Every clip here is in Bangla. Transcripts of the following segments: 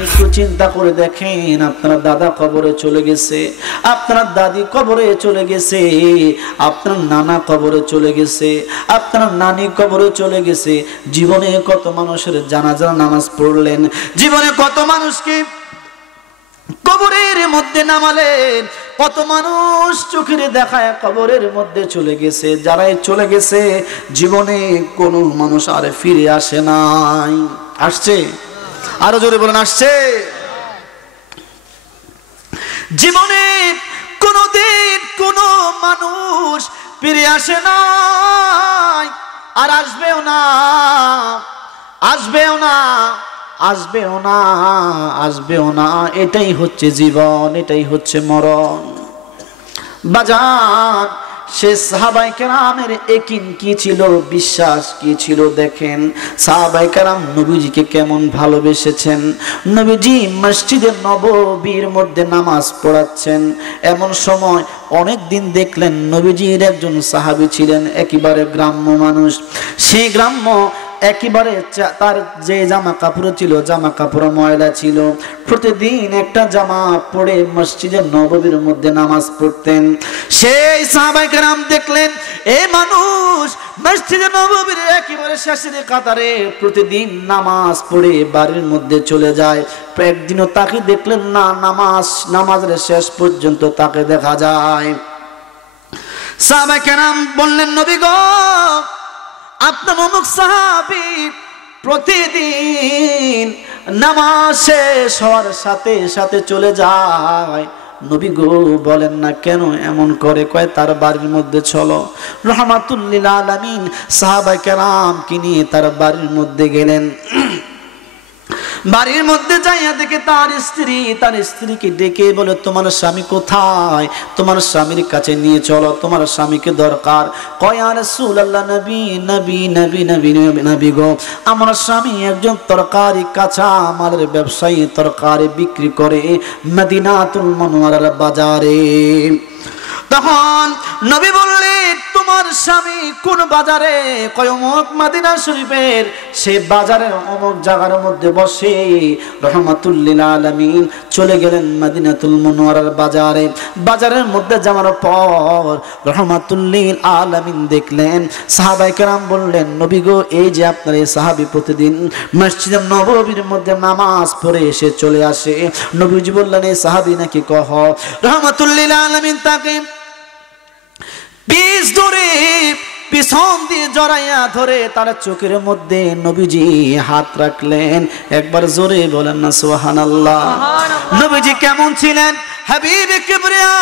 একটু চিন্তা করে দেখেন, আপনার দাদা কবরে চলে গেছে, আপনার দাদি কবরে চলে গেছে, আপনার নানা কবরে চলে গেছে, আপনার নানি কবরে চলে গেছে। জীবনে কত মানুষের জানাজার নামাজ পড়লেন, জীবনে কত মানুষকে কবরের মধ্যে নামালেন, কত মানুষ চোখের দেখায় কবরের মধ্যে চলে গেছে। যারাই চলে গেছে জীবনে কোনো মানুষ আর ফিরে আসে নাই। আসছে? আরো জোরে বলেন, আসছে? জীবনে কোনদিন কোনো মানুষ ফিরে আসে নাই, আর আসবেও না, আসবেও না, আসবেও না, আসবেও না। এটাই হচ্ছে জীবন, এটাই হচ্ছে মরণ। বাজান, সে সাহাবায়ে কেরামের ইয়াকিন কি ছিল, বিশ্বাস কি ছিল দেখেন। সাহাবায়ে কেরাম নবীজিকে কেমন ভালোবেসেছেন। নবীজি মসজিদে নববীর মধ্যে নামাজ পড়াচ্ছেন, এমন সময় অনেক দিন দেখলেন নবীজির একজন সাহাবী ছিলেন একেবারে গ্রাম্য মানুষ। সেই গ্রাম্য একেবারে তার যে জামা কাপড় ছিল, জামা কাপড় ময়লা ছিল। প্রতিদিন একটা জামা পরে মসজিদে নববীর মধ্যে নামাজ পড়তেন। সেই সাহাবায়ে কেরাম দেখলেন এই মানুষ মসজিদে নববীর একেবারে শেষের কাতারে প্রতিদিন নামাজ পড়ে বাড়ির মধ্যে চলে যায়। একদিনও তাকে দেখলেন না, নামাজের শেষ পর্যন্ত তাকে দেখা যায়। সাহাবায়ে কেরাম বললেন, নবী গো, আপনার অমুক সাহাবী প্রতিদিন নামাজ শেষ হওয়ার সাথে সাথে চলে যায়। নবী গো বলেন না কেন এমন করে? কয় তার বাড়ির মধ্যে চলো। রাহমাতুল লিল আলামিন সাহাবায়ে কেরামকে নিয়ে তার বাড়ির মধ্যে গেলেন। বাড়ির মধ্যে যাইয়া দেখে তার স্ত্রীকে ডেকে বলে, তোমার স্বামী কোথায়? তোমার স্বামীর কাছে নিয়ে চলো, তোমার স্বামীকে দরকার। কয় ইয়া রাসূলুল্লাহ, নবী নবী নবী নবী নবী গো, আমার স্বামী একজন তরকারি কাঁচা মালের ব্যবসায়ী, তরকারি বিক্রি করে মদিনাতুল মুনাওয়ারার বাজারে। তখন নবী বললেন, তোমার স্বামী কোন বাজারে? কয় অমুক মদিনা শরীফের সে বাজারের অমুক জায়গার মধ্যে বসে। রাহমাতুল লিল আলামিন চলে গেলেন মদিনাতুল মুনাওয়ারার বাজারে। বাজারের মধ্যে যাওয়ার পর রাহমাতুল লিল আলামিন দেখলেন, সাহাবায়ে কেরাম বললেন, নবী গো, এই যে আপনার এই সাহাবী প্রতিদিন মসজিদে নববীর মধ্যে নামাজ পড়ে এসে চলে আসে। নবীজি বললেন, এই সাহাবী নাকি? কহ। রাহমাতুল লিল আলামিন তাকে পিছ ধরে পিছন দিয়ে জড়াইয়া ধরে তার চোখের মধ্যে নবীজি হাত রাখলেন। একবার জোরে বলেন না সুবহানাল্লাহ। নবীজি কেমন ছিলেন? হাবিবে কিবরিয়া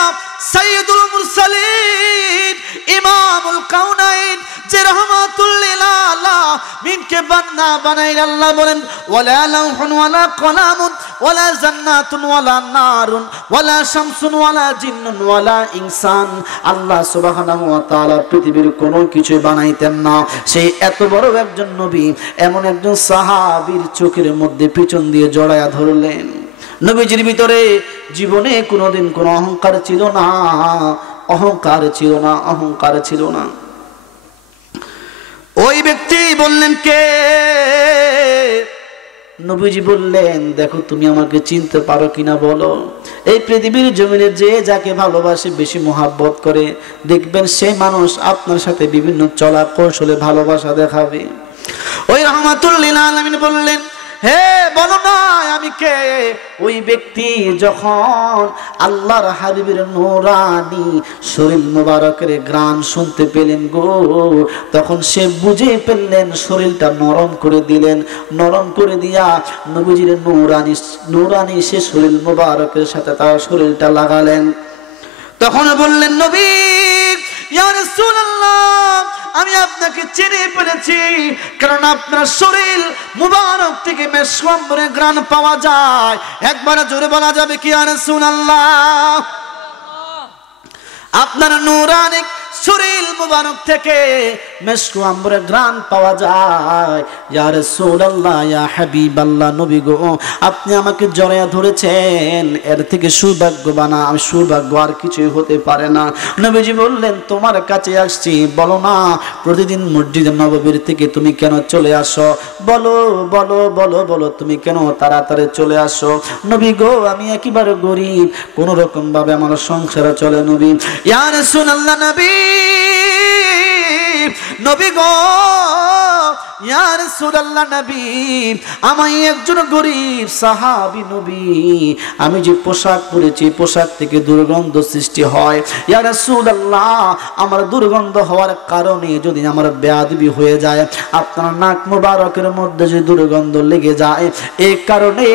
সাইয়্যিদুল মুরসালিন ইমামুল কাউনাইন যে রাহমাতুল লিল আলামিনকে বানাই আল্লাহ বলেন, ওয়ালা লাউহুন ওয়ালা কলামুন ওয়ালা জান্নাতুন ওয়ালা নারুন ওয়ালা শামসুন ওয়ালা জিন্নুন ওয়ালা ইনসান। আল্লাহ সুবহানাহু ওয়া তাআলা পৃথিবীর কোনো কিছু বানাইতেন না। সেই এত বড় একজন নবী এমন একজন সাহাবীর চোখের মধ্যে পিছন দিয়ে জড়ায়া ধরলেন। নবীজির ভিতরে জীবনে কোনোদিন কোনো অহংকার ছিল না, অহংকার ছিল না, অহংকার ছিল না। ওই ব্যক্তি বললেন, কে? নবীজি বললেন, দেখো তুমি আমাকে চিনতে পারো কিনা বলো। এই পৃথিবীর জমিনে যে যাকে ভালোবাসে, বেশি মোহাব্বত করে, দেখবেন সেই মানুষ আপনার সাথে বিভিন্ন চলা কৌশলে ভালোবাসা দেখাবে। ওই রাহমাতুল লিল আলামিন বললেন, হে বলো না আমি কে? ওই ব্যক্তি যখন আল্লাহর হাবিবের নূরানি শরীর মুবারকের ঘ্রাণ শুনতে পেলেন গো, তখন সে বুঝে ফেললেন, শরীরটা নরম করে দিলেন। নরম করে দিয়া নবীজির নূরানি সে শরীর মুবারকের সাথে তার শরীরটা লাগালেন। তখন বললেন, নবী ইয়া রাসূলুল্লাহ, আমি আপনাকে চিনে ফেলেছি, কারণ আপনার শরীর মুবারক থেকে মেশকম্বরে ঘ্রাণ পাওয়া যায়। একবার জোরে বলা যাবে কি ইয়া রাসূলুল্লাহ? আপনার নূরানি শরীর মুবারক থেকে মেশক আম্বরের ঘ্রাণ পাওয়া যায়। ইয়া রাসূলুল্লাহ, ইয়া হাবিবাল্লাহ, নবী গো আপনি আমাকে জড়ায়া ধরেছেন, এর থেকে সৌভাগ্যবান আমি সৌভাগ্য আর কিছুই হতে পারে না। নবীজি বললেন তোমার কাছে আসছি, বলো না প্রতিদিন মসজিদে নববীর থেকে তুমি কেন চলে আসো, বলো বলো বলো বলো তুমি কেন তাড়াতাড়ি চলে আসো। নবী গো আমি একেবারে গরিব, কোন রকম ভাবে আমার সংসার চলে নবী। ইয়া রাসূলুল্লাহ, নবী নবী গো ইয়া রাসূলুল্লাহ, নবী আমি একজন গরিব সাহাবী নবী, আমি যে পোশাক পরেছি পোশাক থেকে দুর্গন্ধ সৃষ্টি হয়। ইয়া রাসূলুল্লাহ, আমার দুর্গন্ধ হওয়ার কারণে যদি আমার বেয়াদবি হয়ে যায়, আপনার নাক মুবারকের মধ্যে যদি দুর্গন্ধ লেগে যায়, এই কারণে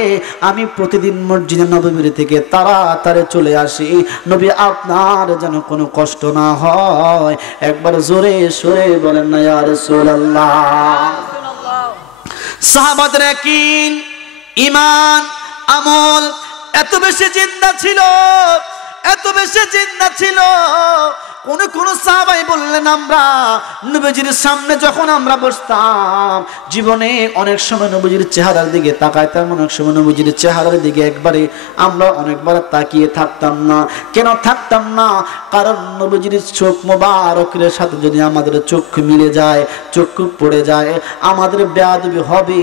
আমি প্রতিদিন মসজিদে নববীর থেকে তাড়াতাড়ি চলে আসি। নবী আপনার যেন কোনো কষ্ট না হয়, একবার জোরে সোরে বলেন না ইয়া রাসূলুল্লাহ। সাহাবাদের ইয়াকিন, ঈমান, আমল এত বেশি জিন্দা ছিল, এত বেশি জিন্দা ছিল, কোন সাহাবাই বললেন আমরা নবীজির সামনে যখন আমরা বসতাম, জীবনে অনেক সময় নবীজির চেহারার দিকে তাকাইতাম, অনেক সময় নবীজির চেহারার দিকে একবারে আমরা অনেকবার তাকিয়ে থাকতাম না। কেন থাকতাম না? কারণ নবীজির চোখ মোবারকের সাথে যদি আমাদের চক্ষু মিলে যায়, চক্ষু পড়ে যায়, আমাদের বেয়াদবি হবে।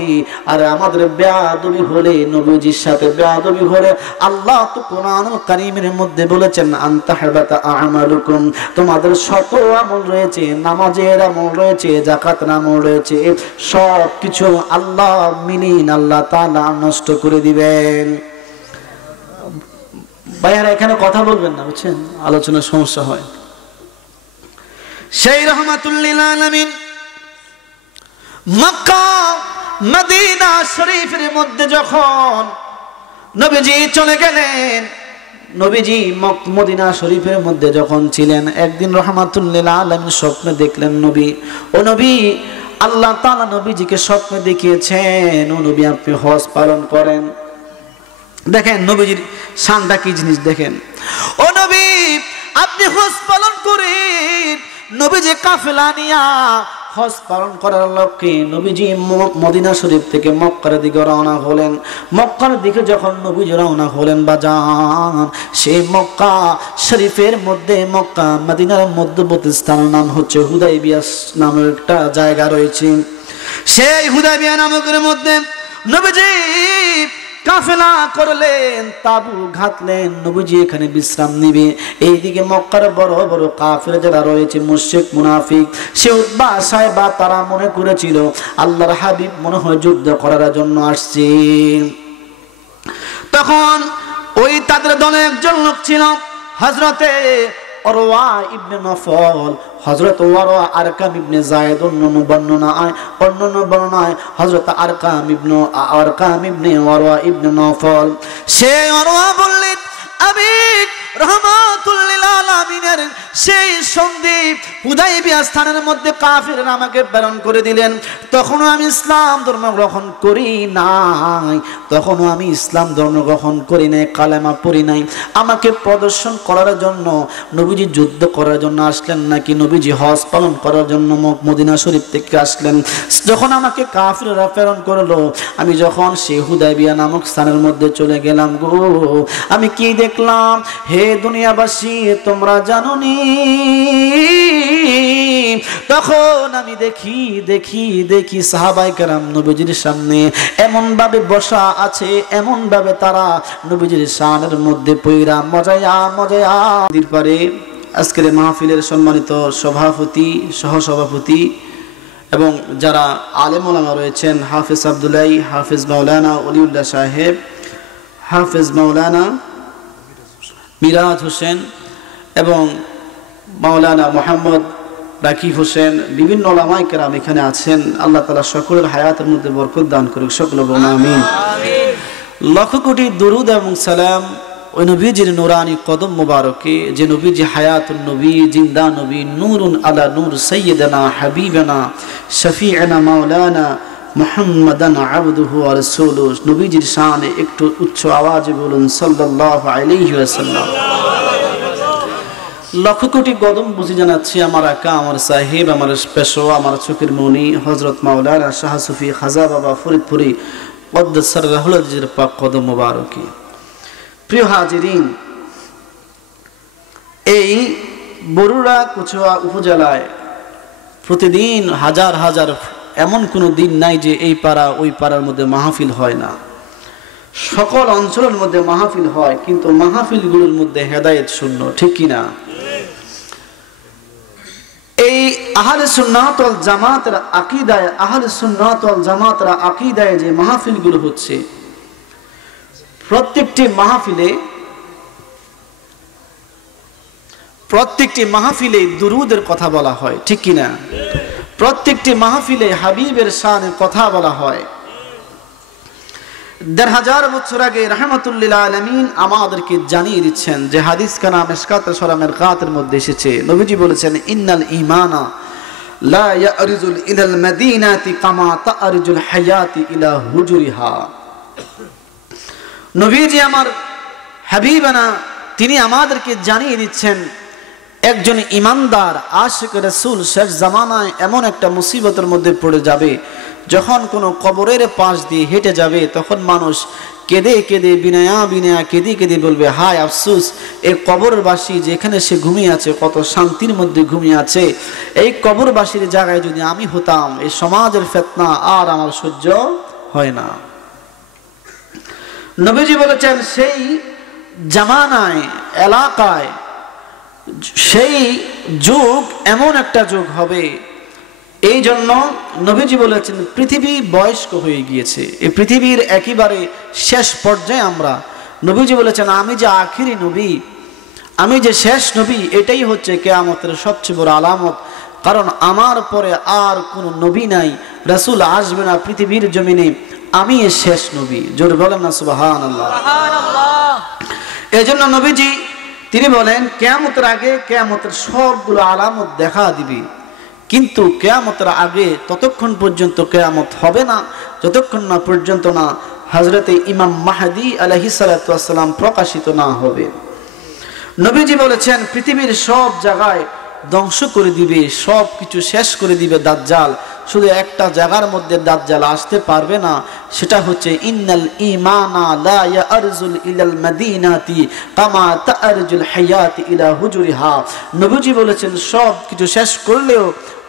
আর আমাদের বেয়াদবি হলে, নবীজির সাথে বেয়াদবি হলে, আল্লাহ তো কোরআনুল কারীমের মধ্যে বলেছেন আনতাহবাতা আমালুকুম, তোমাদের শত আমল রয়েছে, নামাজের আমল রয়েছে, যাকাতের আমল রয়েছে, সব কিছু আল্লাহ মিলিন আল্লাহ তাআলা নষ্ট করে দিবেন। ভাইয়ারা এখানে কথা বলবেন না, বুঝছেন, আলোচনার সমস্যা হয়। সেই রাহমাতুল লিল আলামিন মক্কা মদিনা শরীফের মধ্যে যখন নবীজি চলে গেলেন, নবীজি মদিনা শরীফের মধ্যে যখন ছিলেন, একদিন রাহমাতুল লিল আলামিন স্বপ্নে দেখলেন নবী, ও নবী আল্লাহ তাআলা নবীজিকে স্বপ্নে দেখিয়েছেন, ও নবী আপনি হজ পালন করেন। দেখেন নবীজির শানটা কি জিনিস দেখেন, ও নবী আপনি হজ পালন করেন। নবীজি কাফেলা নিয়া হজ পালন করার লক্ষ্যে নবীজি মদিনা শরীফ থেকে মক্কার দিকে রওনা হলেন। মক্কার দিকে যখন নবীজি রওনা হলেন বাজান, সেই মক্কা শরীফের মধ্যে, মক্কা মদিনার মধ্যবর্তী স্থানের নাম হচ্ছে হুদাইবিয়া নামের একটা জায়গা রয়েছে। সেই হুদাইবিয়া নামকের মধ্যে নবীজি কাফেলা করলেন, তাবু ঘাতলেন, নবীজি এখানে বিশ্রাম নিবে। এইদিকে মক্কার বড় বড় কাফের যারা রয়েছে, মুশরিক মুনাফিক, সে উতবা সাহেবা, তারা মনে করেছিল আল্লাহর হাবিব মনে হয় যুদ্ধ করার জন্য আসছে। তখন ওই তাদের দলে একজন লোক ছিল হযরতে উরওয়া ইবনে নফল, হযরত উরওয়া আরকাম ইবনে যায়েদ, অন্যান্য বর্ণনায় হযরত আরকাম ইবনে উরওয়া ইবনে নফল। সে উরওয়া বললেন আমি রাহমাতুল লিল আলামিনের সেই সন্দীপ হুদাইবিয়া স্থানের মধ্যে কাফিররা আমাকে প্রেরণ করে দিলেন। তখনও আমি ইসলাম ধর্ম গ্রহণ করি নাই, তখনও আমি ইসলাম ধর্ম গ্রহণ করি নাই, কালেমা পড়ি নাই। আমাকে প্রদর্শন করার জন্য নবীজি যুদ্ধ করার জন্য আসলেন, নাকি নবীজি হজ পালন করার জন্য মদিনা শরীফ থেকে আসলেন? যখন আমাকে কাফিররা প্রেরণ করলো, আমি যখন সেই হুদাইবিয়া নামক স্থানের মধ্যে চলে গেলাম গো, আমি কি দেখলাম? হে দুনিয়াবাসী তোমরা জানোনি, তখন আমি দেখি সাহাবায়ে কেরাম নবীজির সামনে এমন ভাবে বসা আছে, এমন ভাবে তারা নবীজির শানের মধ্যে পয়রা মজায়া পরে। আজকের মাহফিলের সম্মানিত সভাপতি, সহসভাপতি এবং যারা আলেম ওলামা রয়েছেন, হাফেজ আব্দুল্লাহ, হাফেজ মাওলানা ওলিউল্লাহ সাহেব, হাফেজ মাওলানা মিরাজ হোসেন এবং মাওলানা মোহাম্মদ রাকিব হোসেন, বিভিন্ন ওলামায়ে কেরাম এখানে আছেন। আল্লাহ তাআলা সকলের হায়াতের মধ্যে বরকত দান করুক, সকলে বলুন আমিন। লক্ষ কোটি দরুদ এবং সালাম ওই নবীজির নুরানি কদম মুবারকে, যে নবীজি হায়াতুন নবী, জিন্দা নবী, নূরুন আলা নূর, সাইয়্যিদানা হাবিবানা শফিআনা মাওলানা মুহাম্মাদান আবদুহু ওয়া রাসূলুহু। নবীজির শানে একটু উচ্চ আওয়াজে বলুন সাল্লাল্লাহু আলাইহি ওয়াসাল্লাম। লক্ষ কোটি কদম বুঝি জানাচ্ছি আমার আকা, আমার সাহেব, আমার পেশোয়া, আমার চোখের মনি হযরত মাওলানা শাহ সুফি খাজা বাবা ফরিদপুরি কদ্দাস সিররাহুল আজিজের পাক কদম মোবারকে। প্রিয় হাজিরিন, এই বরুড়া কুচুয়া উপজেলায় প্রতিদিন হাজার হাজার, এমন কোনো দিন নাই যে এই পাড়া ওই পাড়ার মধ্যে মাহফিল হয় না। সকল অঞ্চলের মধ্যে মাহফিল হয়, কিন্তু মাহফিলগুলোর মধ্যে হেদায়েত শূন্য, ঠিক কিনা? এই আহলে সুন্নাত ওয়াল জামাতের আকীদায়, আহলে সুন্নাত ওয়াল জামাতের আকীদায় যে মাহফিলগুলো হচ্ছে, প্রত্যেকটি মাহফিলে দুরুদের কথা বলা হয়, ঠিক কিনা? প্রত্যেকটি মাহফিলে হাবিবের শানের কথা বলা হয়। ১,৫০০ বছর আগে রাহমাতুল লিল আলামিন আমাদেরকে জানিয়ে দিচ্ছেন যে হাদিস কানা মিশকাত শরা মিরকাতের মধ্যে এসেছে, নবীজি বলেছেন ইন্নাল ঈমানা লা ইয়ারজুল ইলাল মাদিনাতি কামা তারজুল হায়াতি ইলা হুজুরিহা। নবীজি আমার হাবিবানা তিনি আমাদেরকে জানিয়ে দিচ্ছেন একজন ইমানদার আশিক রাসূল শেষ জামানায় এমন একটা মুসিবতের মধ্যে পড়ে যাবে, যখন কোনো কবরের পাশ দিয়ে হেঁটে যাবে তখন মানুষ কেঁদে কেঁদে বিনয়া বিনয়া কেঁদে কেঁদে বলবে, হায় আফসোস, এই কবরবাসী যেখানে সে ঘুমিয়ে আছে কত শান্তির মধ্যে ঘুমিয়ে আছে, এই কবরবাসীর জায়গায় যদি আমি হতাম, এই সমাজের ফিতনা আর আমার সহ্য হয় না। নবীজি বলেছেন সেই জামানায়, এলাকায়, সেই যুগ এমন একটা যুগ হবে, এই জন্য নবীজি বলেছেন পৃথিবী বয়স্ক হয়ে গিয়েছে, এই পৃথিবীর একেবারে শেষ পর্যায়ে আমরা। নবীজি বলেছেন আমি যে আখিরি নবী, আমি যে শেষ নবী, এটাই হচ্ছে কিয়ামতের সবচেয়ে বড় আলামত। কারণ আমার পরে আর কোনো নবী নাই, রাসূল আসবে না পৃথিবীর জমিনে, আমি শেষ নবী। জোরে বলেন না সুবহানাল্লাহ। এই জন্য নবীজি তিনি বলেন কিয়ামতের আগে কিয়ামতের সবগুলো আলামত দেখা দিবে, কিন্তু কিয়ামতের আগে ততক্ষণ পর্যন্ত কিয়ামত হবে না যতক্ষণ না পর্যন্ত না হযরতে ইমাম মাহদী আলাইহিস সালাতু ওয়াস সালাম প্রকাশিত না হবে। নবীজি বলেছেন পৃথিবীর সব জায়গায় ধ্বংস করে দিবে, সব কিছু শেষ করে দিবে দাজ্জাল, শুধু একটা জায়গার মধ্যে দাজ্জাল আসতে পারবে না, সেটা হচ্ছে ইন্নাল ঈমানা লা ইয়ারজুল ইলাল মাদিনাতি কামা তারজুল হায়াতি ইলা হুজুরিহা। নবীজি বলেছেন সব কিছু শেষ করলেও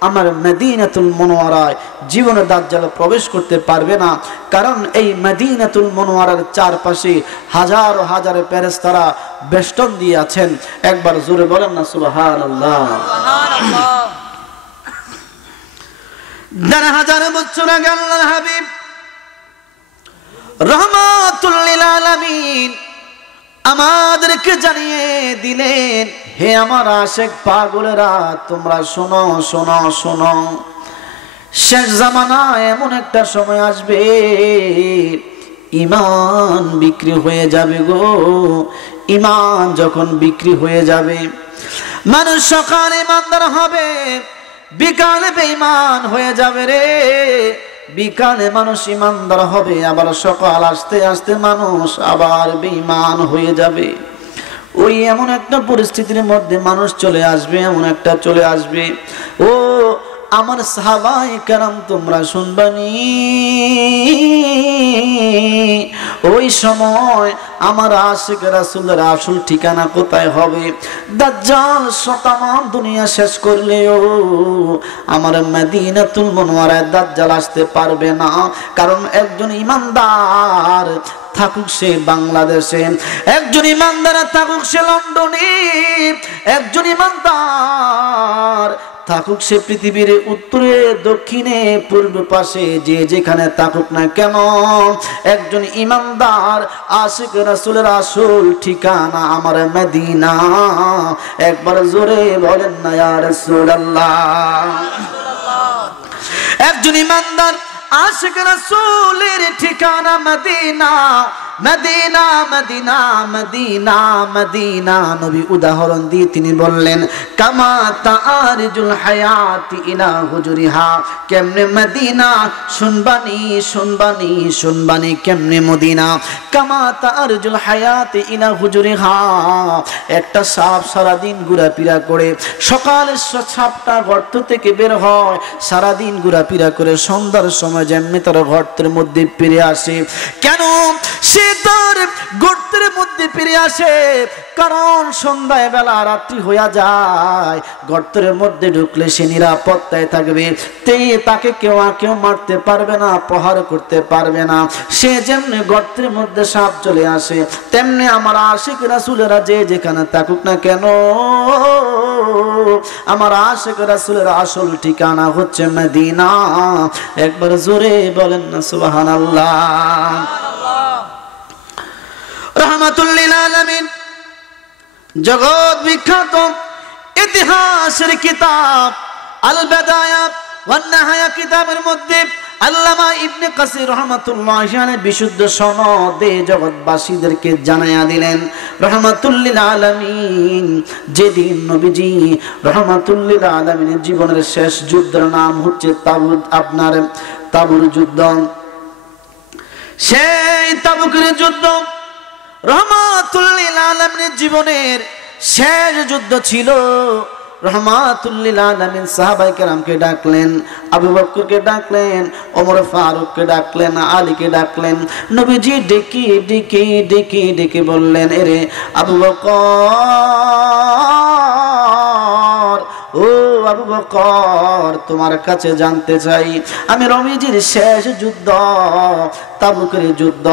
আমার মদিনাতুল মুনওয়ারায় জীবনে দাজ্জাল প্রবেশ করতে পারবে না, কারণ এই মদিনাতুল মুনওয়ারার চারপাশে হাজার হাজার ফেরেশতারা বেষ্টন দিয়ে আছেন। একবার জোরে বলেন না সুবহানাল্লাহ। সুবহানাল্লাহ। ১,৫০০ বছর আগে আল্লাহর হাবিব রাহমাতুল লিল আলামিন আমাদেরকে জানিয়ে দিলেন, হে আমার আশিক পাগলেরা, তোমরা শোনো শোনো শোনো, শেষ জামানায় এমন একটা সময় আসবে ঈমান বিক্রি হয়ে যাবে গো। ঈমান যখন বিক্রি হয়ে যাবে, মানুষ সকালে ঈমানদার হবে, বিকালে বেঈমান হয়ে যাবে রে। বিকালে মানুষ ঈমানদার হবে, আবার সকাল আসতে আসতে মানুষ আবার বেঈমান হয়ে যাবে। ওই এমন একটা পরিস্থিতির মধ্যে মানুষ চলে আসবে, এমন একটা চলে আসবে। ও আমার সাহাবায়ে কেরাম তোমরা শুনবানি, ওই সময় আমার আশিক রাসূলের আসল ঠিকানা কোথায় হবে? দাজ্জাল তামাম দুনিয়া শেষ করলেও আমার মদিনাতুল মুনওয়ারায় দাজ্জাল আসতে পারবে না, কারণ একজন ঈমানদার থাকুক সে বাংলাদেশে, একজন ঈমানদার থাকুক সে লন্ডনে, একজন ঈমানদার থাকুক সে পৃথিবীর উত্তরে দক্ষিণে পূর্ব পাশে, যে যেখানে থাকুক না কেন, একজন ঈমানদার আশিক রাসূলের আসল ঠিকানা আমার মদিনা। একবার জোরে বলেন না ইয়া রাসূলুল্লাহ। একজন ঈমানদার আশিক রাসূলের ঠিকানা মদিনা, মদিনা মদিনা মদিনা মদিনা। নবী উদাহরণ দিয়ে তিনি বললেন কামা তারিজুল হায়াতি ইলা হুজুরিহা, কেমনে মদিনা শুনবানি শুনবানি শুনবানি কেমনে মদিনা। কামা তারিজুল হায়াতি ইলা হুজুরিহা, একটা সাপ সারাদিন ঘোরাফেরা করে, সকালে সাপটা গর্ত থেকে বের হয়, সারাদিন ঘোরাফেরা করে সন্ধ্যার সময় যেমনি তার গর্তের মধ্যে ফিরে আসে। কেন সে তার গর্তের মধ্যে ফিরে আসে? কারণ সন্ধ্যায় বেলা রাত্রি হইয়া যায়, গর্তের মধ্যে ঢুকলে সে নিরাপত্তায় থাকবে, তাকে কেউ মারতে পারবে না, প্রহার করতে পারবে না। সে যেমনি গর্তের মধ্যে সাপ চলে আসে, তেমনি আমার আশিক রাসূলেরা যে যেখানে থাকুক না কেন, আমার আশিক রাসূলের আসল ঠিকানা হচ্ছে মদিনা। একবার জোরে বলেন না সুবহানাল্লাহ। রাহমাতুল লিল আলামিন, জগৎ বিখ্যাত ইতিহাসের কিতাব আল বাদায়া ওয়ান নিহায়া কিতাবের মধ্যে আল্লামা ইবনে কাসির রাহমাতুল্লাহি আলাইহি বিশুদ্ধ সনদে জগৎবাসীদেরকে জানায়া দিলেন রাহমাতুল লিল আলামিন, যেদিন নবীজি রাহমাতুল লিল আলামিনের জীবনের শেষ যুদ্ধের নাম হচ্ছে তাবুর যুদ্ধ। সেই তাবুকের যুদ্ধ রাহমাতুল লিল আলামিনের জীবনের শেষ যুদ্ধ ছিল। রাহমাতুল লিল আলামিন সাহাবায়ে কেরামকে ডাকলেন, আবু বকরকে ডাকলেন, ওমর ফারুককে ডাকলেন, আলীকে ডাকলেন। নবীজি ডেকে ডেকে ডেকে ডেকে বললেন, এরে আবু বকর, ও আবু বকর, তোমার কাছে জানতে চাই, আমি নবীজির শেষ যুদ্ধ তাবুকের যুদ্ধ,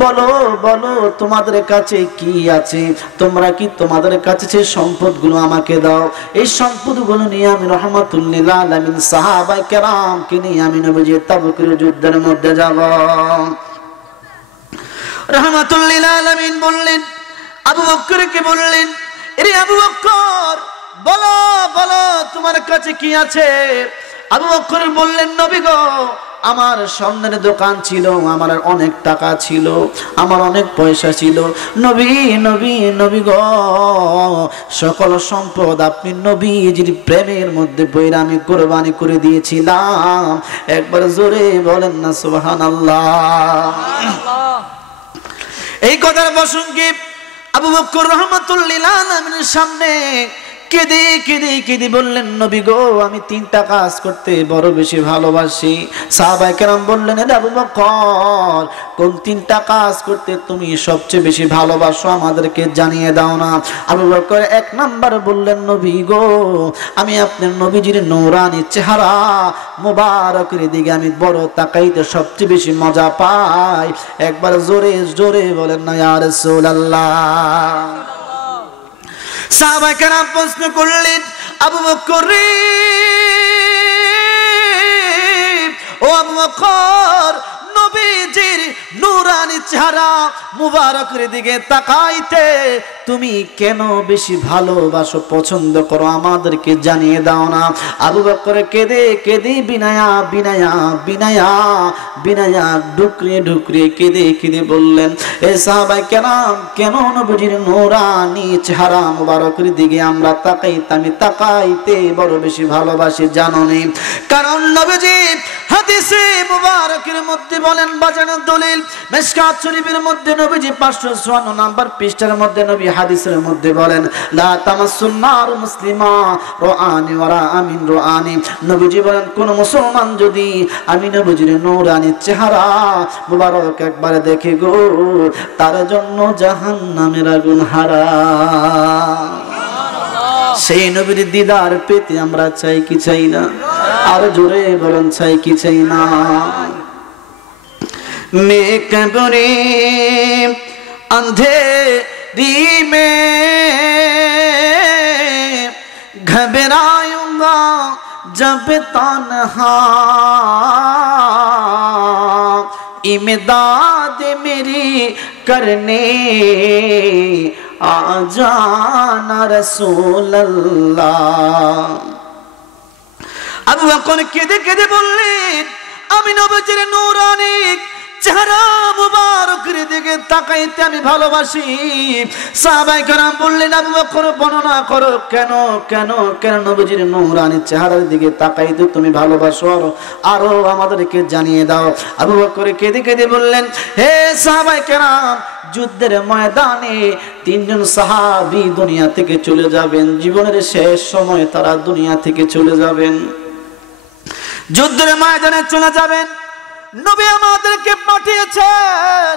বলো বলো তোমাদের কাছে কি আছে, তোমরা কি তোমাদের কাছে সেই সম্পদগুলো আমাকে দাও, এই সম্পদগুলো নিয়ে আমি রাহমাতুল লিল আলামিন সাহাবায়ে কেরামকে নিয়ে আমি নবীজির তাবুকের যুদ্ধের মধ্যে যাব। রাহমাতুল লিল আলামিন বললেন, আবু বকরকে বললেন, এরে আবু বকর, বলো বলো তোমার কাছে কি আছে। আবু বকর বললেন, নবী গো, আমার স্বর্ণের দোকান ছিল, আমার অনেক টাকা ছিল, আমার অনেক পয়সা ছিল, নবী নবী নবী গো, সকল সম্পদ আপনি নবীজির প্রেমের মধ্যে বইরা আমি কুরবানি করে দিয়েছিলাম। একবার জোরে বলেন না সুবহানাল্লাহ। এই কথার প্রসঙ্গে আবু বকর রাহমাতুল লিল আলামিনের সামনে কেঁদে কেঁদে কেঁদে বললেন, নবী গো, আমি তিনটা কাজ করতে বড় বেশি ভালোবাসি। সাহাবায়ে কেরাম বললেন, আবু বকর, কোন তিনটা কাজ করতে তুমি সবচেয়ে বেশি ভালোবাসো আমাদেরকে জানিয়ে দাও না। আবু বকর এক নাম্বার বললেন, নবী গো, আমি আপনার নবীজির নূরানি চেহারা মুবারকের দিকে আমি বড় তাকাইতে সবচেয়ে বেশি মজা পাই। একবার জোরে জোরে বলেন না ইয়া রাসূলুল্লাহ। সাহাবায়ে কেরাম প্রশ্ন করলেন, আবু বকর রে, ও আবু বকর, নবীজির নূরানি চেহারা মুবারকের দিকে তাকাইতে তুমি কেন বেশি ভালোবাসো, পছন্দ করো, আমাদেরকে জানিয়ে দাও না। আবু বকর কেঁদে কেঁদে বিনায়া বিনায়া বিনায়া বিনায়া ঢুকরিয়ে ঢুকরিয়ে কেঁদে কেঁদে বললেন, এ সাহাবায়ে কেরাম, কেন নবীজির নূরানি চেহারা মুবারকের দিকে আমরা তাকাইতে বড় বেশি ভালোবাসি জানো নি? কারণ নবীজি হাদিসে মুবারকের মধ্যে বলেন, বাজানো দলিল মিশকাত শরীফের মধ্যে নবীজি 554 নাম্বার পৃষ্ঠার মধ্যে নবী হাদিসের মধ্যে বলেন, লা তামাসসুন নার মুসলিমা রাআনি ওয়া রাআমিন রাআনি। নবীজি বলেন, কোন মুসলমান যদি আমি নবীজির নূরানি চেহারা মুবারক একবার দেখে গো, তার জন্য জাহান্নামের আগুন হারাম। সেই নবীর দিদার পেতে আমরা চাই কি চাই না? আর জোরে বলেন, চাই কি চাই না? मैं कब्रे अंधेरी में घबराऊंगा जब तन्हा, इमदाद मेरी करने आ जाना रसूल अल्लाह। আবু বকর কেঁদে কেঁদে বললেন, আমি নবীজির নূরানি চেহারা মুবারকের দিকে তাকাইতে আমি ভালোবাসি। সাহাবায়ে কেরাম বললেন, আবু বকর বর্ণনা করো কেন কেন কেন নবীজির নূরানি চেহারার দিকে তাকাইতে তুমি ভালোবাসো, আরো আমাদেরকে জানিয়ে দাও। আবু বকর কেঁদে কেঁদে বললেন, হে সাহাবায়ে কেরাম, যুদ্ধের ময়দানে তিনজন সাহাবী দুনিয়া থেকে চলে যাবেন, জীবনের শেষ সময় তারা দুনিয়া থেকে চলে যাবেন, যুদ্ধের ময়দানে চলে যাবেন। নবী আমাদেরকে পাঠিয়েছেন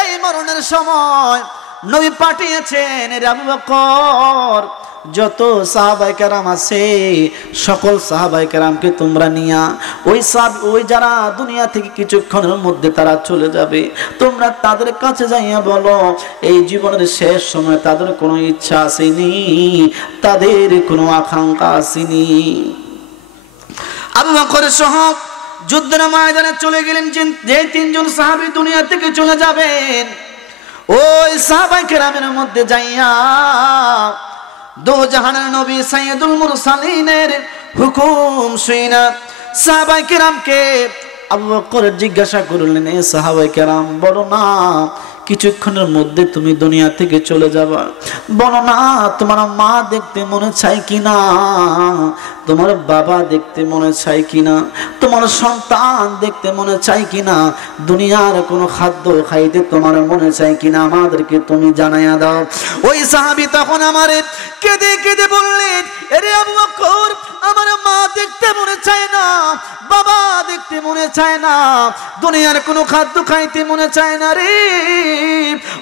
এই মরণের সময়, নবী পাঠিয়েছেন এর আবু বকর যত সাহাবায়ে কেরাম আছে সকল সাহাবায়ে কেরামকে তোমরা নিয়া ওই যারা দুনিয়া থেকে কিছুক্ষণের মধ্যে তারা চলে যাবে, তোমরা তাদের কাছে যাইয়া বলো এই জীবনের শেষ সময় তাদের কোনো ইচ্ছা আসেনি, তাদের কোনো আকাঙ্ক্ষা আসেনি। আবু বকর সহ যুদ্ধের ময়দানে চলে গেলেন। যে তিনজন সাহাবী দুনিয়া থেকে চলে যাবেন, ওই সাহাবায়ে কেরামের মধ্যে যাইয়া দো জাহানের নবী সাইয়্যিদুল মুরসালিনের হুকুম শুইনা সাহাবায়ে কেরামকে আবু বকর জিজ্ঞাসা করলেন, এ সাহাবায়ে কেরাম বলো না, কিছুক্ষণের মধ্যে তুমি দুনিয়া থেকে চলে যাবা, বলো না তোমার মা দেখতে মনে চায় কিনা, তোমার বাবা দেখতে মনে চায় কিনা, তোমার সন্তান দেখতে মনে চায় কিনা, দুনিয়ার কোনো খাদ্য খাইতে তোমার মনে চায় কিনা, আমাদেরকে তুমি জানাইয়া দাও। ওই সাহাবী তখন আমারে কেঁদে কেঁদে বললেন, আরে আবু বকর, আমার মা দেখতে মনে চায় না, বাবা দেখতে মনে চায় না, দুনিয়ার কোনো খাদ্য খাইতে মনে চায় না রে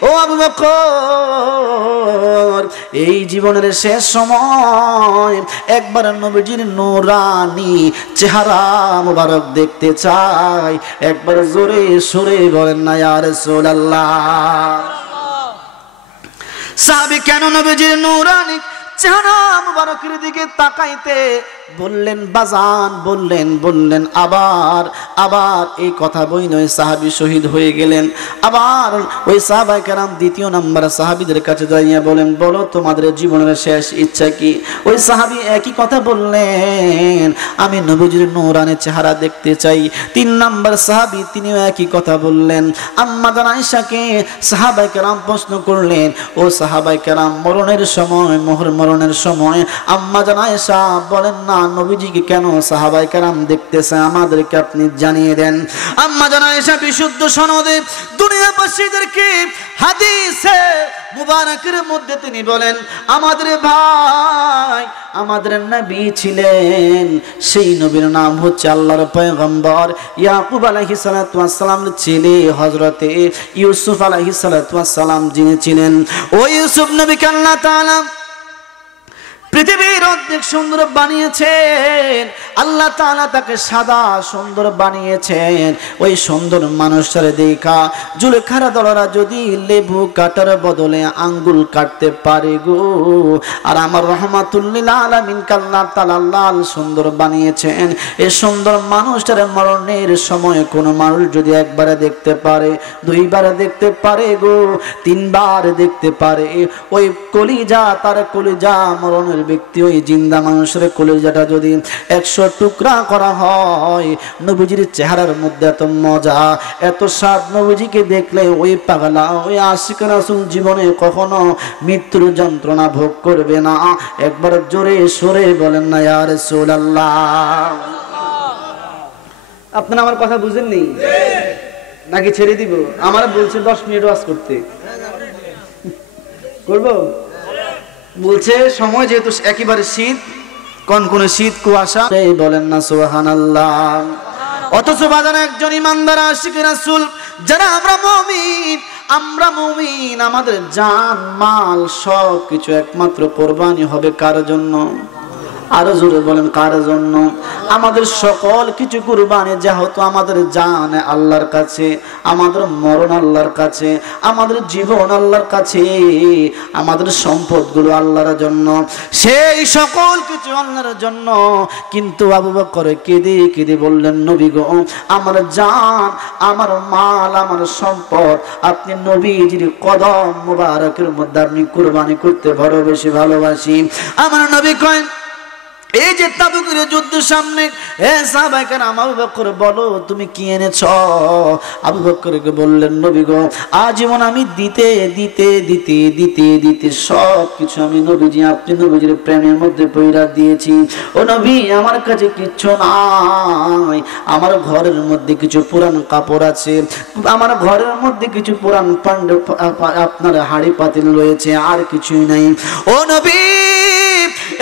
ও আবু বকর, এই জীবনের শেষ সময় একবার নবীজির নূরানি চেহারা মুবারক দেখতে চাই, একবার জোরে সুরে বলেন না ইয়া রাসূলুল্লাহ। সাহাবী কেন নবীজির নূরানি চেহারা মুবারকের দিকে তাকাইতে বললেন বাজান, বললেন আবার এই কথা বই নয়, সাহাবী শহীদ হয়ে গেলেন। আবার ওই সাহাবায়ে কেরাম দ্বিতীয় নাম্বার সাহাবীদের কাছে যাইয়া বলেন, বলো তোমাদের জীবনের শেষ ইচ্ছা কি? ওই সাহাবী একই কথা বললেন, আমি নবীজির নূরানি চেহারা দেখতে চাই। তিন নাম্বার সাহাবী তিনিও একই কথা বললেন। আম্মা জান আয়েশাকে সাহাবায়ে কেরাম প্রশ্ন করলেন, ও সাহাবায়ে কেরাম মরণের সময় আম্মা জান আয়েশা বলেন না নবীজিকে কেন সাহাবায়ে কেরাম দেখতেছে, আমাদেরকে আপনি জানিয়ে দেন। আম্মা জান আয়েশা বিশুদ্ধ সনদে দুনিয়াবাসীদেরকে হাদিসে মুবারকের মধ্যে তিনি বলেন, আমাদের ভাই আমাদের নবী ছিলেন, সেই নবীর নাম হচ্ছে আল্লাহর পয়গম্বর ইয়াকুব আলাইহিস সালাতু ওয়াস সালামের ছেলে হযরতে ইউসুফ আলাইহিস সালাতু ওয়াস সালাম যিনি ছিলেন। ওই ইউসুফ নবীকে আল্লাহ তাআলা পৃথিবীর অনেক সুন্দর বানিয়েছেন, আল্লাহ তাআলা তাকে সাদা সুন্দর বানিয়েছেন। ওই সুন্দর মানুষটার দেখা জুলেখার দলরা যদি লেবু কাটার বদলে আঙ্গুল কাটতে পারে গো, আর আমার রহমাতুল লিল আলামিন আল্লাহ তাআলা লাল সুন্দর বানিয়েছেন। এই সুন্দর মানুষটার মরণের সময় কোন মানুষ যদি একবার দেখতে পারে, দুইবার দেখতে পারে গো, তিনবার দেখতে পারে, ওই কলিজা তার কলিজা মরণের ব্যক্তি ওই জিন্দা মানুষের কলিজাটা যদি 100 টুকরা করা হয়, নবীজির চেহারার মধ্যে এত মজা এত স্বাদ, নবীজিকে দেখলে ওই পাগলা ওই আশিক রাসূল জীবনে কখনো মৃত্যুর যন্ত্রণা ভোগ করবে না। একবার জোরে সরে বলেন না ইয়া রাসূলুল্লাহ। আপনারা আমার কথা বুঝেননি নাকি ছেড়ে দিব? আমার বলছে 10 মিনিট ওয়াজ করতে, করব বলছে সময় যেহেতু একেবারে শীত, কোন শীত কুয়াশা, বলেন না সুবহানাল্লাহ। অথচ বাজার একজন ইমানদার আশিক রাসূল যারা আমরা মুমিন, আমাদের জান মাল সব কিছু একমাত্র কুরবানি হবে কার জন্য? আরো জোরে বলেন কার জন্য? আমাদের সকল কিছু কুরবানি যেহেতু আমাদের জান আল্লাহর কাছে, আমাদের মরণ আল্লাহর কাছে, আমাদের জীবন আল্লাহর কাছে, আমাদের সম্পদগুলো আল্লাহর জন্য, সেই সকল কিছু আল্লাহর জন্য। কিন্তু আবু বকর কেঁদে কেঁদে বললেন, নবী গো, আমার জান, আমার মাল, আমার সম্পদ আপনি নবীজির কদম মুবারকের মধ্যে আপনি কুরবানি করতে বড় বেশি ভালোবাসি। আমার নবী কয়, এই যে তাবুকের যুদ্ধের সামনে সাহাবায়ে কেরাম আবু বকর বলো তুমি কি এনেছো? আবু বকরকে বললেন নবী গো আজীবন আমি দিতে দিতে দিতে দিতে দিতে সব কিছু আমি নবীজি আপনি নবীজির প্রেমের মধ্যে পয়রা দিয়েছি। ও নবী আমার কাছে কিচ্ছু নাই, আমার ঘরের মধ্যে কিছু পুরান কাপড় আছে, আমার ঘরের মধ্যে কিছু পুরান আপনার হাড়ি পাতিল রয়েছে, আর কিছুই নাই। ও নবী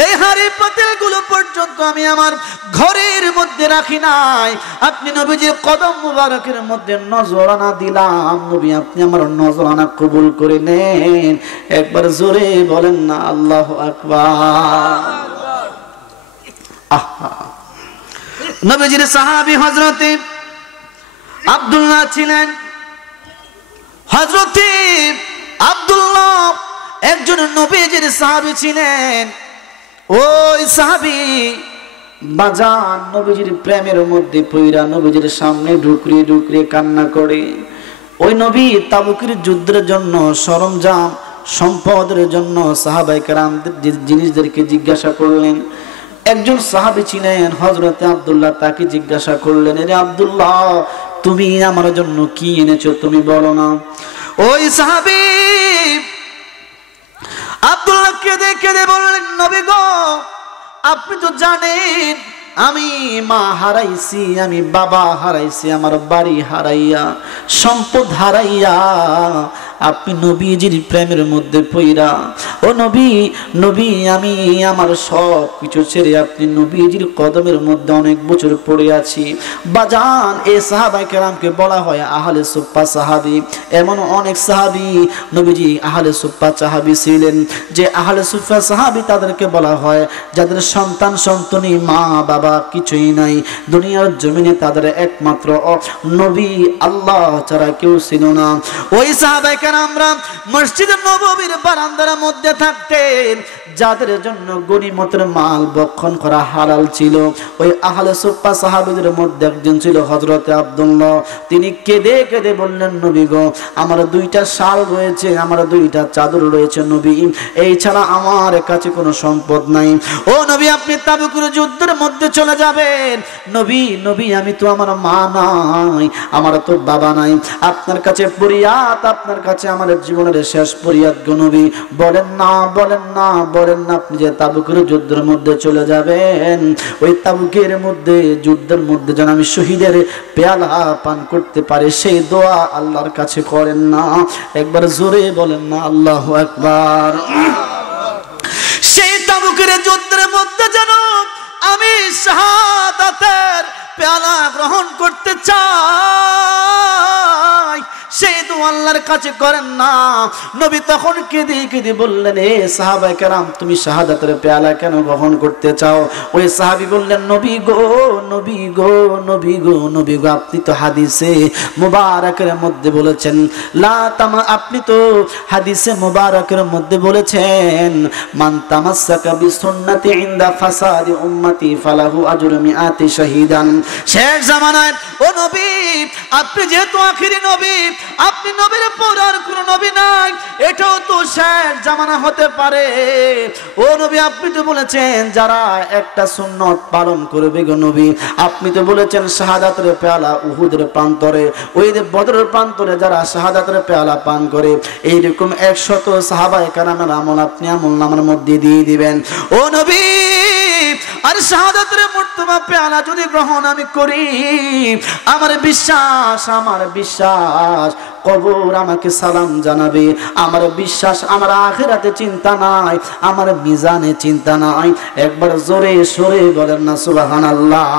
এই হাড়ি পাতিল গুলো পর্যন্ত আমি আমার ঘরের মধ্যে রাখি নাই, আপনি নবীজির কদম মুবারকের মধ্যে নজরানা দিলাম, নবী আপনি আমার নজরানা কবুল করে নেন। একবার জোরে বলেন না আল্লাহু আকবার। নবীজির সাহাবী হযরতে আব্দুল্লাহ ছিলেন। হযরতে আব্দুল্লাহ একজন নবীজির সাহাবী ছিলেন। ওই সাহাবী বাজান নবীজির প্রেমের মধ্যে পইরা নবীজির সামনে ঢুকরিয়ে ঢুকরিয়ে কান্না করে। ওই নবী তাবুকের যুদ্ধের জন্য সরঞ্জাম সম্পদের জন্য সাহাবায়ে কেরামদের জিনিসদেরকে জিজ্ঞাসা করলেন। একজন সাহাবী ছিলেন হযরতে আব্দুল্লাহ, তাকে জিজ্ঞাসা করলেন রে আব্দুল্লাহ তুমি আমার জন্য কি এনেছো তুমি বলো না। ওই সাহাবী আব্দুল্লাহ কেঁদে কেঁদে বললেন নবী গো আপনি তো জানেন আমি মা হারাইছি, আমি বাবা হারাইছি, আমার বাড়ি হারাইয়া সম্পদ হারাইয়া আপনি নবীজির প্রেমের মধ্যে পইরা ও নবী নবী আমি আমার সব কিছু ছেড়ে আপনি নবীজির কদমের মধ্যে অনেক বছর পড়ে আছি। বাজান এই সাহাবায়ে কেরামকে বলা হয় আহলে সুফফা সাহাবী। এমন অনেক সাহাবী নবীজি আহলে সুফফা সাহাবী ছিলেন, যে আহলে সুফফা সাহাবী তাদেরকে বলা হয় যাদের সন্তান সন্ততি মা বাবা কিছুই নাই, দুনিয়ার জমিনে তাদের একমাত্র নবী আল্লাহ ছাড়া কেউ ছিল না। ওই সাহাবায়ে কেরামরা মসজিদ নববীর বারান্দার মধ্যে থাকতেন, যাদের জন্য গনিমতের মাল বক্ষণ করা হালাল ছিল। ওই আহলে সুফফা সাহাবীদের মধ্যে একজন ছিল হযরতে আব্দুল্লাহ। তিনি কেঁদে কেঁদে বললেন নবী গো আমার দুইটা শাল রয়েছে, আমার দুইটা চাদর রয়েছে নবী, এই ছাড়া আমার কাছে কোনো সম্পদ নাই। ও নবী আপনি তাবুকের যুদ্ধের মধ্যে চলে যাবেন। নবী নবী আমি তো আমার মা নাই, আমার তো বাবা নাই, আপনার কাছে ফরিয়াদ, আপনার কাছে আমার জীবনের শেষ ফরিয়াদ গো নবী। বলেন না বলেন না বলেন না আপনি যে তাবুকের যুদ্ধের মধ্যে চলে যাবেন, ওই তাবুকের মধ্যে যুদ্ধের মধ্যে যেন আমি শহীদের পেয়ালা পান করতে পারি সেই দোয়া আল্লাহর কাছে করেন না। একবার জোরে বলেন না আল্লাহু আকবার। সেই তাবুকের যুদ্ধের মধ্যে যেন আমি শাহাদাতের পেয়ালা গ্রহণ করতে চাই, সেই দোয়া আল্লাহর কাছে করেন না। নবী তখন কেঁদে কেঁদে বললেন এ সাহাবায়ে কেরাম তুমি শাহাদাতের পেয়ালা কেন গ্রহণ করতে চাও? ওই সাহাবী বললেন নবী গো নবী গো নবী গো নবী গো আপনি তো হাদিসে মুবারকের মধ্যে বলেছেন লা তামা, আপনি তো হাদিসে মুবারকের মধ্যে বলেছেন মান তামাসসাকা বিসুন্নতি ইনদা ফাসাদি উম্মতি ফালাহু আজরু মিআতি শাহীদান। শেষ জামানায় ও নবী আপনি যেহেতু আখিরি নবী, আপনি নবীর পর আর কোন নবী নাই, এটাও তো শেষ জামানা হতে পারে। ও নবী আপনি তো বলেছেন যারা একটা সুন্নত পালন করবে গো নবী, আপনি তো বলেছেন শাহাদাতের পেয়ালা উহুদের প্রান্তরে, ওই বদরের প্রান্তরে যারা শাহাদাতের পেয়ালা পান করে এইরকম 100 সাহাবায়ে কেরামের আমল আপনি আমল নামার মধ্যে দিয়ে দিবেন। ও নবী আর শাহাদাতের মর্তবা পেয়ালা যদি গ্রহণ আমি করি, আমার বিশ্বাস কবর আমাকে সালাম জানাবে, আমার বিশ্বাস আমার আখিরাতে চিন্তা নাই, আমার মিজানে চিন্তা নাই। একবার জোরে সরে বলেন না সুবহানাল্লাহ।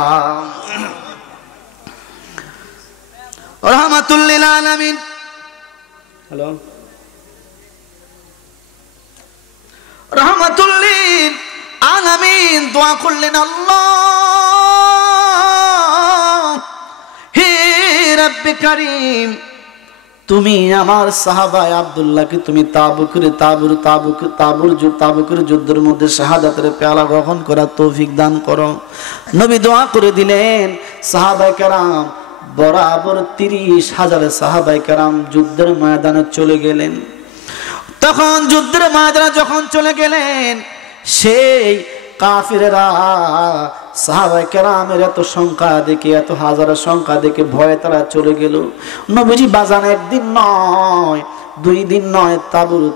রাহমাতুল লিল আলামিন, হ্যালো রাহমাতুল লিল আলামিন দোয়া করলেন আল্লাহ হে রব্বে কারীম তুমি আমার সাহাবায়ে আব্দুল্লাহকে তুমি তাবুকের যুদ্ধের মধ্যে শাহাদাতের পেয়ালা গ্রহণ করার তৌফিক দান করো। নবী দোয়া করে দিলেন। সাহাবায়ে কেরাম বরাবর 30,000 সাহাবায়ে কেরাম যুদ্ধের ময়দানে চলে গেলেন। তখন যুদ্ধের ময়দানে যখন চলে গেলেন সেই কাফিরেরা সাহাবায়ে কেরামের এত সংখ্যা দেখে, এত হাজারের সংখ্যা দেখে ভয়ে তারা চলে গেল। নবীজি বাজান একদিন নয়, 2 দিন নয়,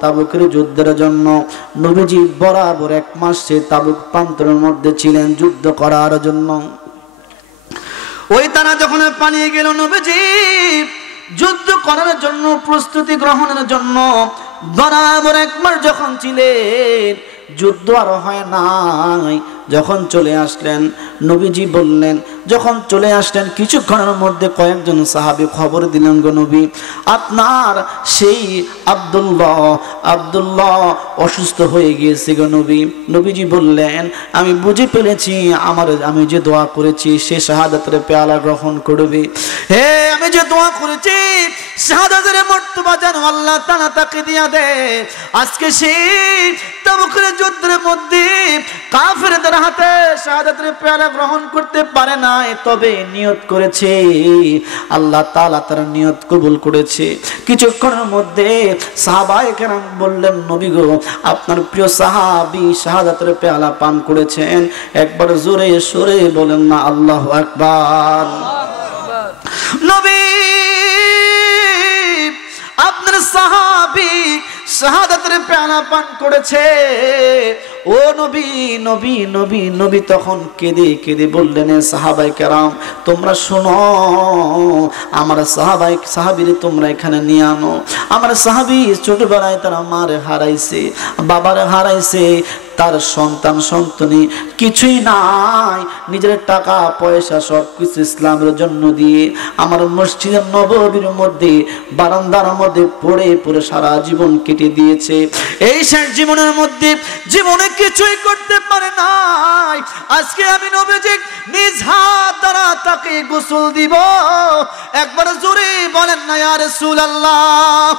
তাবুকের যুদ্ধের জন্য নবীজি বরাবর 1 মাস সে তাবুক প্রান্তরের মধ্যে ছিলেন যুদ্ধ করার জন্য। ওই তারা যখন পালিয়ে গেল, নবীজি যুদ্ধ করার জন্য প্রস্তুতি গ্রহণের জন্য বরাবর 1 মাস যখন ছিলেন, যুদ্ধ আর হয় নাই। যখন চলে আসলেন নবীজি বললেন, যখন চলে আসলেন কিছুক্ষণের মধ্যে কয়েকজন সাহাবী খবর দিলেন, গো নবী আপনার সেই আব্দুল্লাহ অসুস্থ হয়ে গিয়েছে গো নবী। নবীজি বললেন, আমি বুঝে ফেলেছি আমি যে দোয়া করেছি সে শাহাদাতের পেয়ালা গ্রহণ করবে। হে আমি যে দোয়া করেছি শাহাদাতের মর্তবা যেন আল্লাহ তাআলা তাকে দিয়া দেয়। আজকে সেই তাবুকের যুদ্ধের মধ্যে কাফেরদের হাতে শাহাদাতের পেয়ালা গ্রহণ করতে পারে না, তবে নিয়ত করেছে, আল্লাহ তাআলা তার নিয়ত কবুল করেছে। কিছুক্ষণের মধ্যে সাহাবায়ে কেরাম বললেন, নবী গো আপনার প্রিয় সাহাবী শাহাদাতের পেয়ালা পান করেছেন। একবার জোরে সোরে বলেন না আল্লাহু আকবার। নবী আপনার সাহাবী শাহাদাতের পেয়ালা পান করেছে। ও নবী নবী নবী নবী তখন কেঁদে কেঁদে বললেন, সাহাবায়ে কেরাম তোমরা শোনো, আমার সাহাবীরে তোমরা এখানে নিয়ে আনো। আমার সাহাবী ছোটবেলায় তার মারে হারাইছে, বাবারে হারাইছে, তার সন্তানি কিছুই নাই, নিজের টাকা পয়সা সবকিছু ইসলামের জন্য দিয়ে আমার মসজিদের নববীর মধ্যে বারান্দার মধ্যে পড়ে পড়ে সারা জীবন কেটে দিয়েছে। এই শেষ জীবনের মধ্যে জীবনে কিছুই করতে পারে নাই। আজকে আমি নবীজি নিজ হাত দ্বারা তাকে গোসল দিব। একবার জোরে বলেন না ইয়া রাসূলুল্লাহ।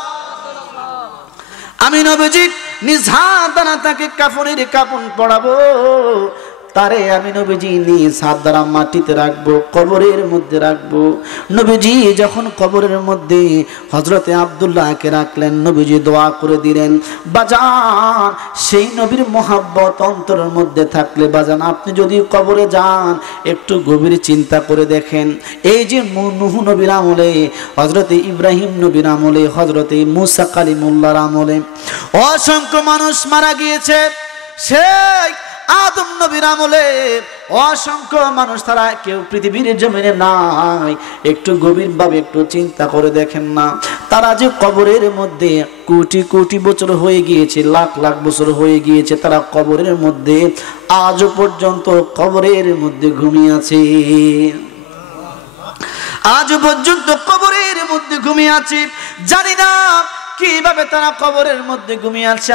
আমি নবীজি নিজ হাত দ্বারা তাকে কাফনের কাফন পরাবো, তারে আমি নবীজি নিজ হাত দ্বারা মাটিতে রাখবো, কবরের মধ্যে রাখবো। নবীজি যখন কবরের মধ্যে হযরতে আব্দুল্লাহকে রাখলেন, নবীজি দোয়া করে দিলেন, বাজান সেই নবীর মোহাব্বত অন্তরের মধ্যে থাকলে বাজান আপনি যদি কবরে যান একটু গভীর চিন্তা করে দেখেন। এই যে নূহ নবীর আমলে, হযরতে ইব্রাহিম নবীর আমলে, হযরতে মুসা কালিমুল্লাহর আমলে অসংখ্য মানুষ মারা গিয়েছে। সেই আদম নবীর আমলে অসংখ্য মানুষ, তারা কেউ পৃথিবীর জমিনে নাই। একটু গভীরভাবে একটু চিন্তা করে দেখেন না, তারা যে কবরের মধ্যে কোটি কোটি বছর হয়ে গিয়েছে, লাখ লাখ বছর হয়ে গিয়েছে, তারা কবরের মধ্যে আজও পর্যন্ত কবরের মধ্যে ঘুমিয়ে আছে। আজ পর্যন্ত কবরের মধ্যে ঘুমিয়ে আছে। জানি না কিভাবে তারা কবরের মধ্যে ঘুমিয়ে আছে।